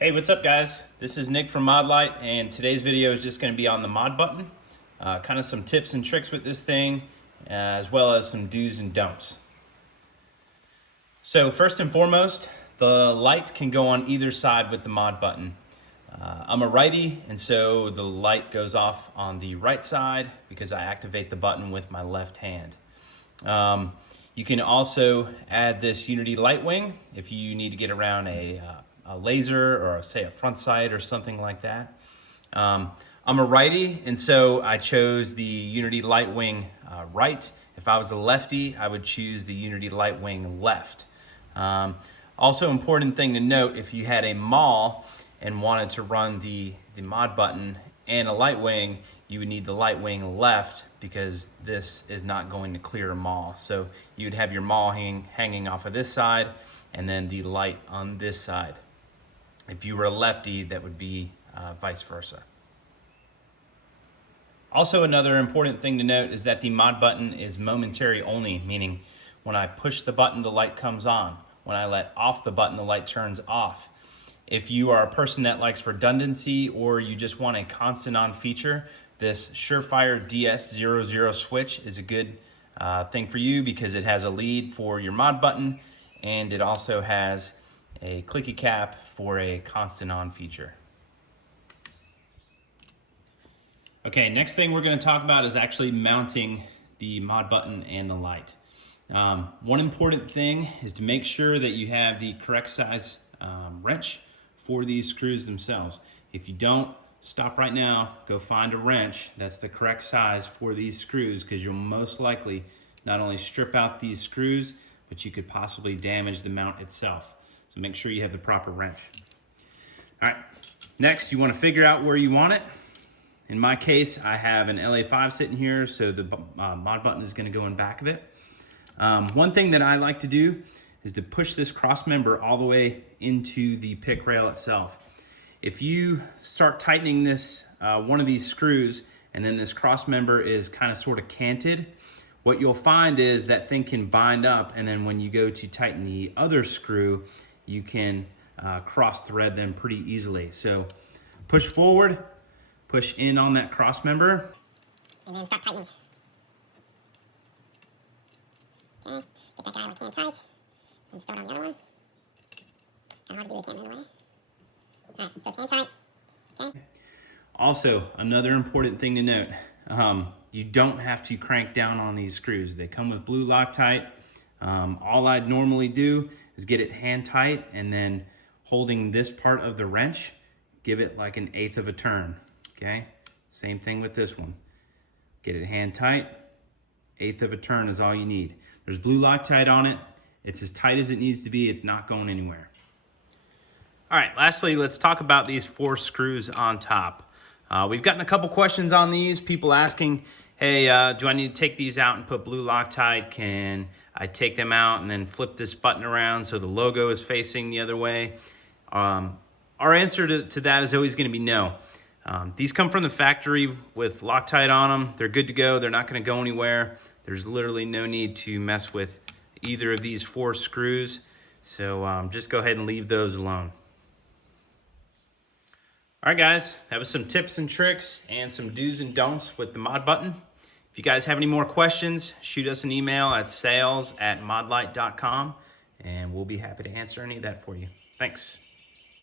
Hey, what's up guys? This is Nick from Modlite, and today's video is just going to be on the ModButton. Kind of some tips and tricks with this thing, as well as some do's and don'ts. So first and foremost, the light can go on either side with the ModButton. I'm a righty, and so the light goes off on the right side because I activate the button with my left hand. You can also add this Unity light wing if you need to get around a laser or say a front sight or something like that. I'm a righty, and so I chose the Unity light wing right. If I was a lefty, I would choose the Unity light wing left. Also important thing to note, if you had a maul and wanted to run the ModButton and a light wing, you would need the light wing left because this is not going to clear a maul. So you would have your maul hanging off of this side and then the light on this side. If you were a lefty, that would be vice versa. Also, another important thing to note is that the ModButton is momentary only, meaning when I push the button, the light comes on. When I let off the button, the light turns off. If you are a person that likes redundancy or you just want a constant on feature, this Surefire DS00 switch is a good thing for you because it has a lead for your ModButton and it also has a clicky cap for a constant on feature. Okay, next thing we're going to talk about is actually mounting the ModButton and the light. One important thing is to make sure that you have the correct size wrench for these screws themselves. If you don't, stop right now, go find a wrench that's the correct size for these screws, because you'll most likely not only strip out these screws, but you could possibly damage the mount itself. So make sure you have the proper wrench. All right, next you want to figure out where you want it. In my case, I have an LA5 sitting here, so the ModButton is going to go in back of it. One thing that I like to do is to push this cross member all the way into the pick rail itself. If you start tightening this, one of these screws, and then this cross member is kind of sort of canted, what you'll find is that thing can bind up, and then when you go to tighten the other screw, you can cross thread them pretty easily. So push forward, push in on that cross member, and then stop tightening. Okay, get that guy on the cam tight, and start on the other one. Kind of hard to do, the cam in the way. Alright, so it's hand tight. Okay. Also, another important thing to note, you don't have to crank down on these screws. They come with blue Loctite. All I'd normally do is get it hand tight and then holding this part of the wrench, give it like 1/8 of a turn, okay? Same thing with this one. Get it hand tight, 1/8 of a turn is all you need. There's blue Loctite on it. It's as tight as it needs to be. It's not going anywhere. All right, lastly, let's talk about these 4 screws on top. We've gotten a couple questions on these. People asking, hey, do I need to take these out and put blue Loctite? Can I take them out and then flip this button around so the logo is facing the other way? Our answer to that is always going to be no. These come from the factory with Loctite on them. They're good to go. They're not going to go anywhere. There's literally no need to mess with either of these 4 screws. So just go ahead and leave those alone. All right, guys, that was some tips and tricks and some do's and don'ts with the ModButton. If you guys have any more questions, shoot us an email at sales@modlite.com, and we'll be happy to answer any of that for you. Thanks.